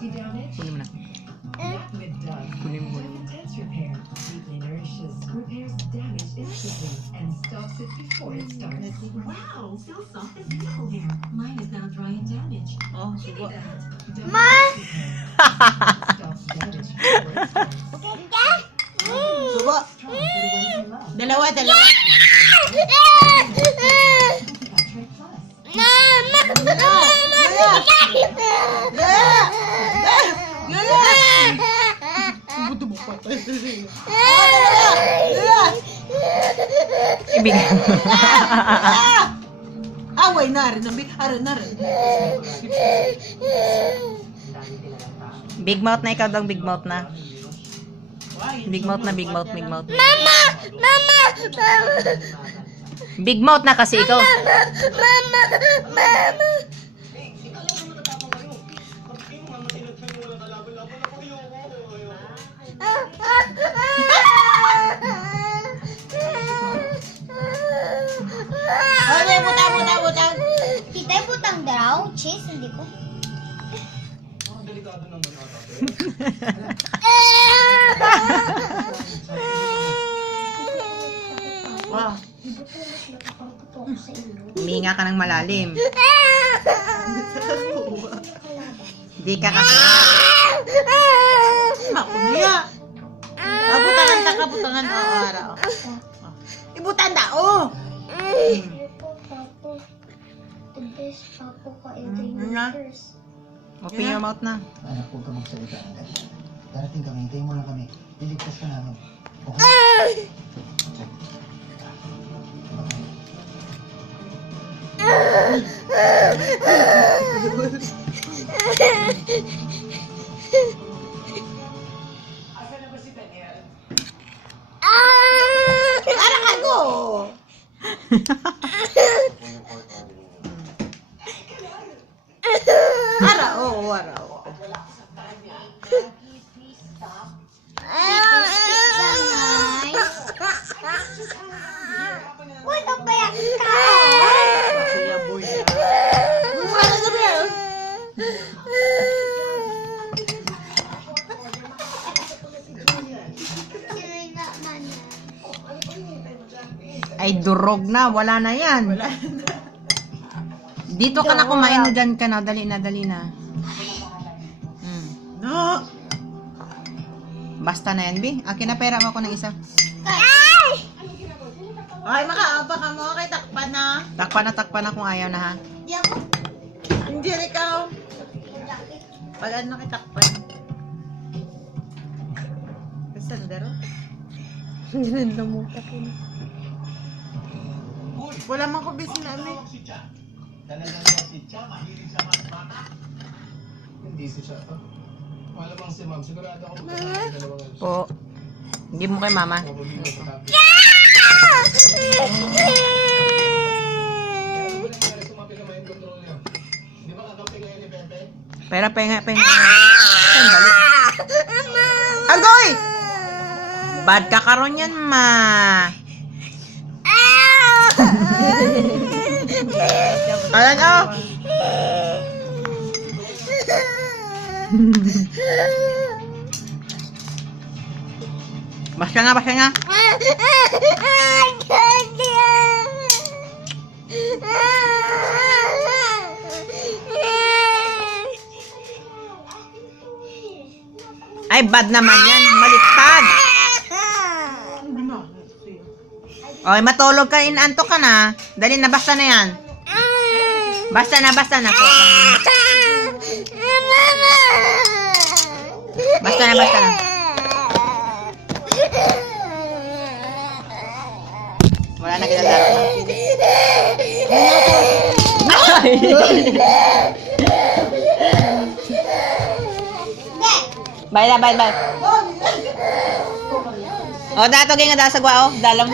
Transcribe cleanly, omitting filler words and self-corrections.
Kunin mo na. Kunin mo. Wow, still soft and beautiful hair. Mine is now dry and damaged. Oh, Give me subo. that. Subo. Dalawa. Ibig. Away na rin. Na rin. Big mouth na ikaw daw, big mouth na. Big mouth na. Big mouth na kasi ikaw. Butang. Kita yung butang daw. Cheese, hindi ko. Wow. Huminga ka ng malalim. Di ka kasi. Makumiya. Butangan araw. Ibutan da, oh. The best papo ka in the Nga. universe. Open your mouth na. Anak, huwag ka magsalita ng ganyan. Darating kami, hintayin mo lang kami. Liligtas ka namin. Okay? Anak ako. Ara. Uy, napayak ka! Siya boy na. Ano na ba? Sinoy nga man. Ay, durog na. Wala na yan. Dito ka na kumain na dyan ka na. Dali na. No. Basta na yan, Bi. Akin na pera mo ako ng isa. Ay, makaapa ka mo. Okay, takpan na. Takpan na kung ayaw na, ha. Di ako. Hindi ikaw. Pag ano kitakpan. Kasandero. Ginanda mo. Wala man ko busy namin. Talagang si Cha, mahilig sa mga bata. Hindi si Cha. Malamang si Ma'am, sigurado ako magkakaroon ng dalawang alis. Po. Hindi mo kay mama. Mabulino sa kape. Sumapi naman yung control niyo. Di ba kakampi ngayon ni Pepe? Pera. Sandali. Agoy! Bad ka karon yan, ma. Ayan, oh. Basta nga. Ay, bad naman yan. Maliktad. Oy, matulog ka, inantok ka na. Dali na, basta na yan. Basta na. Basta na. Wala na kinalaro na. Bye. O, dato nga sa gwa, o. Dalam.